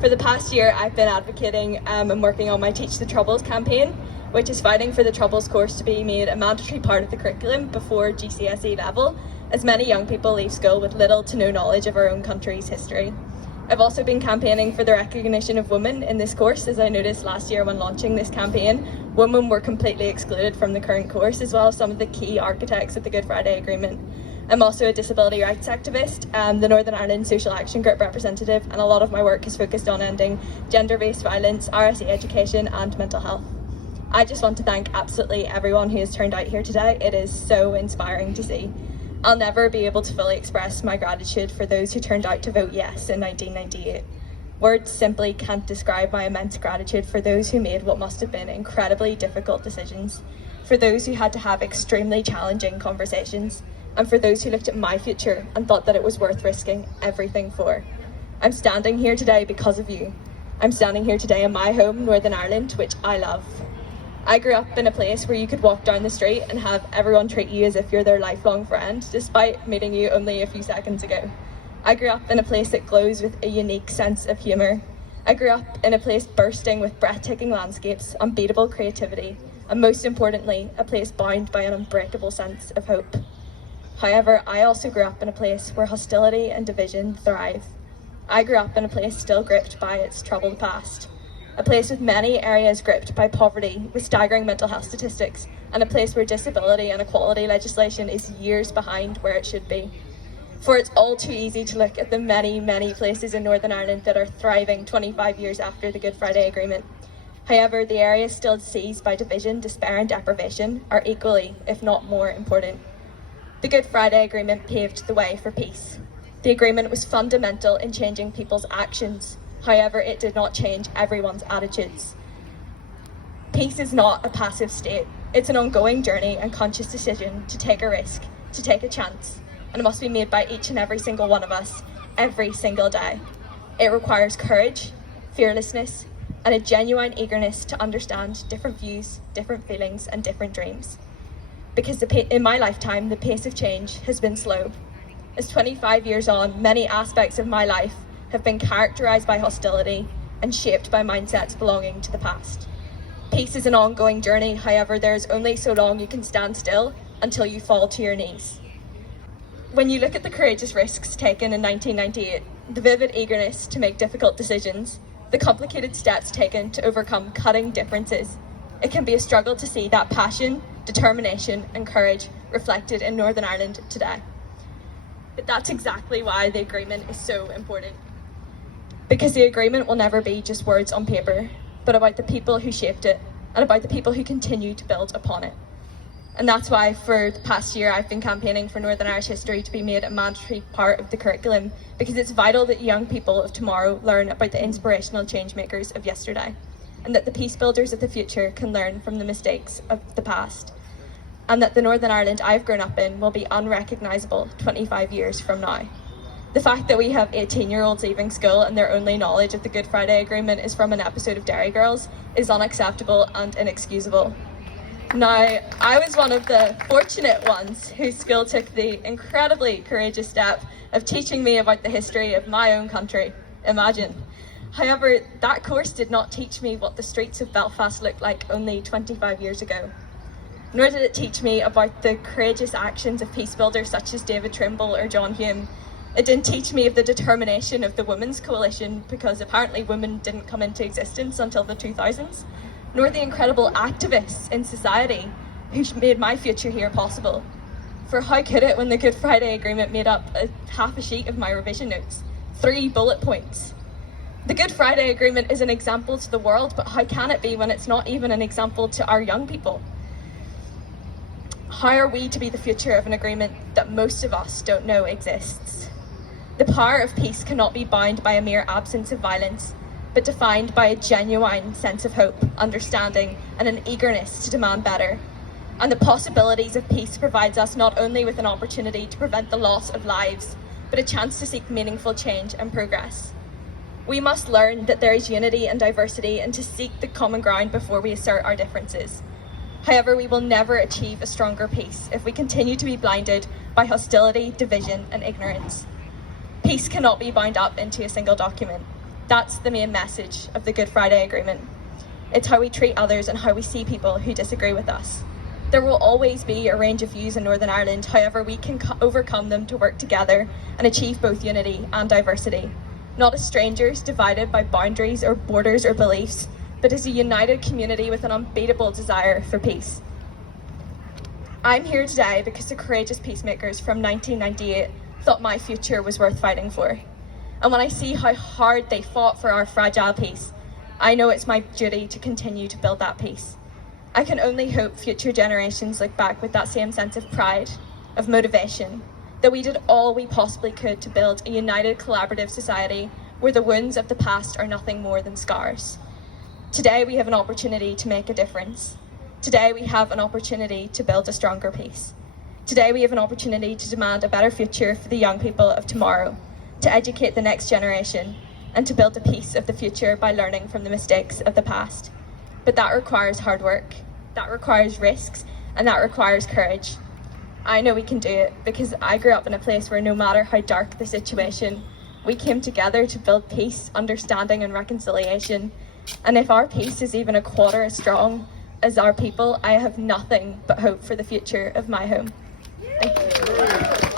For the past year, I've been advocating and working on my Teach the Troubles campaign, which is fighting for the Troubles course to be made a mandatory part of the curriculum before GCSE level, as many young people leave school with little to no knowledge of our own country's history. I've also been campaigning for the recognition of women in this course, as I noticed last year when launching this campaign, women were completely excluded from the current course, as well as some of the key architects of the Good Friday Agreement. I'm also a disability rights activist, the Northern Ireland Social Action Group representative, and a lot of my work is focused on ending gender-based violence, RSE education and mental health. I just want to thank absolutely everyone who has turned out here today. It is so inspiring to see. I'll never be able to fully express my gratitude for those who turned out to vote yes in 1998. Words simply can't describe my immense gratitude for those who made what must have been incredibly difficult decisions, for those who had to have extremely challenging conversations, and for those who looked at my future and thought that it was worth risking everything for. I'm standing here today because of you. I'm standing here today in my home, Northern Ireland, which I love. I grew up in a place where you could walk down the street and have everyone treat you as if you're their lifelong friend, despite meeting you only a few seconds ago. I grew up in a place that glows with a unique sense of humour. I grew up in a place bursting with breathtaking landscapes, unbeatable creativity, and most importantly, a place bound by an unbreakable sense of hope. However, I also grew up in a place where hostility and division thrive. I grew up in a place still gripped by its troubled past. A place with many areas gripped by poverty, with staggering mental health statistics, and a place where disability and equality legislation is years behind where it should be. For it's all too easy to look at the many, many places in Northern Ireland that are thriving 25 years after the Good Friday Agreement. However, the areas still seized by division, despair and deprivation are equally, if not more, important. The Good Friday Agreement paved the way for peace. The agreement was fundamental in changing people's actions. However, it did not change everyone's attitudes. Peace is not a passive state. It's an ongoing journey and conscious decision to take a risk, to take a chance, and it must be made by each and every single one of us, every single day. It requires courage, fearlessness, and a genuine eagerness to understand different views, different feelings, and different dreams. Because in my lifetime, the pace of change has been slow. As 25 years on, many aspects of my life have been characterised by hostility and shaped by mindsets belonging to the past. Peace is an ongoing journey, however, there is only so long you can stand still until you fall to your knees. When you look at the courageous risks taken in 1998, the vivid eagerness to make difficult decisions, the complicated steps taken to overcome cutting differences, it can be a struggle to see that passion, determination and courage reflected in Northern Ireland today. But that's exactly why the agreement is so important. Because the agreement will never be just words on paper, but about the people who shaped it and about the people who continue to build upon it. And that's why for the past year I've been campaigning for Northern Irish history to be made a mandatory part of the curriculum, because it's vital that young people of tomorrow learn about the inspirational change makers of yesterday, and that the peace builders of the future can learn from the mistakes of the past, and that the Northern Ireland I've grown up in will be unrecognisable 25 years from now. The fact that we have 18-year-olds leaving school and their only knowledge of the Good Friday Agreement is from an episode of Dairy Girls is unacceptable and inexcusable. Now, I was one of the fortunate ones whose school took the incredibly courageous step of teaching me about the history of my own country. Imagine. However, that course did not teach me what the streets of Belfast looked like only 25 years ago. Nor did it teach me about the courageous actions of peace builders such as David Trimble or John Hume. It didn't teach me of the determination of the Women's Coalition, because apparently women didn't come into existence until the 2000s, nor the incredible activists in society who made my future here possible. For how could it when the Good Friday Agreement made up half a sheet of my revision notes, 3 bullet points? The Good Friday Agreement is an example to the world, but how can it be when it's not even an example to our young people? How are we to be the future of an agreement that most of us don't know exists? The power of peace cannot be bound by a mere absence of violence, but defined by a genuine sense of hope, understanding, and an eagerness to demand better. And the possibilities of peace provides us not only with an opportunity to prevent the loss of lives, but a chance to seek meaningful change and progress. We must learn that there is unity and diversity, and to seek the common ground before we assert our differences. However, we will never achieve a stronger peace if we continue to be blinded by hostility, division, and ignorance. Peace cannot be bound up into a single document. That's the main message of the Good Friday Agreement. It's how we treat others and how we see people who disagree with us. There will always be a range of views in Northern Ireland, however we can overcome them to work together and achieve both unity and diversity, not as strangers divided by boundaries or borders or beliefs, but as a united community with an unbeatable desire for peace. I'm here today because the courageous peacemakers from 1998 thought my future was worth fighting for. And when I see how hard they fought for our fragile peace, I know it's my duty to continue to build that peace. I can only hope future generations look back with that same sense of pride, of motivation, that we did all we possibly could to build a united, collaborative society where the wounds of the past are nothing more than scars. Today we have an opportunity to make a difference. Today we have an opportunity to build a stronger peace. Today we have an opportunity to demand a better future for the young people of tomorrow, to educate the next generation, and to build a peace of the future by learning from the mistakes of the past. But that requires hard work, that requires risks, and that requires courage. I know we can do it because I grew up in a place where no matter how dark the situation, we came together to build peace, understanding, and reconciliation. And if our peace is even a quarter as strong as our people, I have nothing but hope for the future of my home. Thank you.